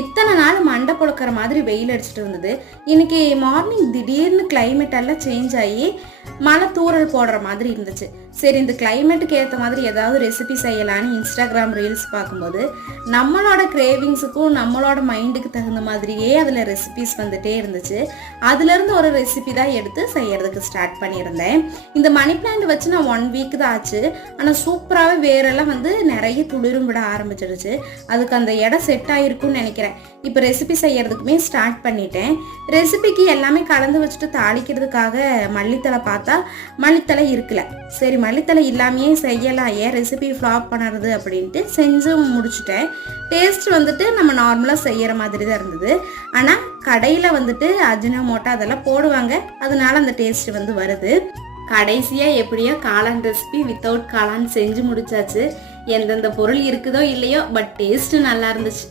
இத்தனை நாள் மண்டை பொழக்கிற மாதிரி வெயில் அடிச்சுட்டு இருந்தது. இன்னைக்கு மார்னிங் திடீர்னு கிளைமேட் எல்லாம் சேஞ்ச் ஆகி மழை தூறல் போடுற மாதிரி இருந்துச்சு. சரி, இந்த கிளைமேட்டுக்கு ஏற்ற மாதிரி ஏதாவது ரெசிபி செய்யலான்னு இன்ஸ்டாகிராம் ரீல்ஸ் பார்க்கும்போது நம்மளோட கிரேவிங்ஸுக்கும் நம்மளோட மைண்டுக்கு தகுந்த மாதிரியே அதில் ரெசிபிஸ் வந்துட்டே இருந்துச்சு. அதுலேருந்து ஒரு ரெசிபி தான் எடுத்து செய்யறதுக்கு ஸ்டார்ட் பண்ணியிருந்தேன். இந்த மணி பிளான்ட் வச்சு நான் 1 வீக் தான் ஆச்சு. ஆனால் சூப்பராகவே வேரெல்லாம் வந்து நிறைய துளிரும் விட ஆரம்பிச்சிடுச்சு. அதுக்கு அந்த இடம் செட் ஆகிருக்குன்னு நினைக்கிறேன். இப்போ ரெசிபி செய்யறதுக்குமே ஸ்டார்ட் பண்ணிட்டேன். ரெசிபிக்கு எல்லாமே கலந்து வச்சுட்டு தாளிக்கிறதுக்காக மல்லித்தலை பார்த்தா மல்லித்தலை இருக்குல்ல. சரி, மல்லித்தலை இல்லாமையே செய்யலாம், ஏன் ரெசிபி ஃப்ளாப் பண்ணுறது அப்படின்ட்டு செஞ்சு முடிச்சுட்டேன். டேஸ்ட் வந்துட்டு நம்ம நார்மலாக செய்கிற மாதிரி தான் இருந்தது. ஆனால் கடையில் வந்துட்டு அஜினோமோட்டோ அதெல்லாம் போடுவாங்க, அதனால அந்த டேஸ்ட் வந்து வருது. கடைசியாக எப்படியோ காளான் ரெசிபி வித்தவுட் காளான் செஞ்சு முடிச்சாச்சு. எந்தெந்த பொருள் இருக்குதோ இல்லையோ, பட் டேஸ்ட்டு நல்லா இருந்துச்சு.